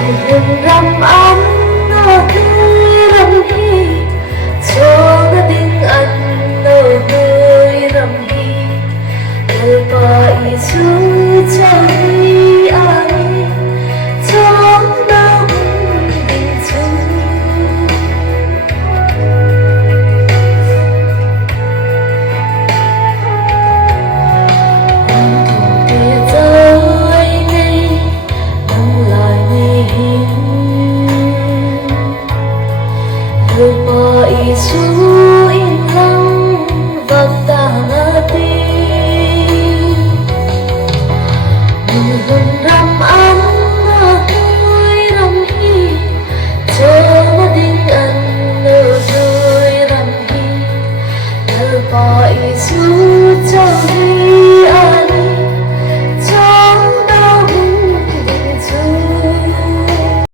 Hừng rằm ấm nó tươi rằm hi cho nó tiếng anh nó tươi rằm hi lời bài chú cho đi ai cho nó tình chú lời bài chú yên lặng và ta ngati hừng rằm ấm nó tươi rằm hi cho nó tiếng anh nó tươi rằm hi lời bài chú cho đi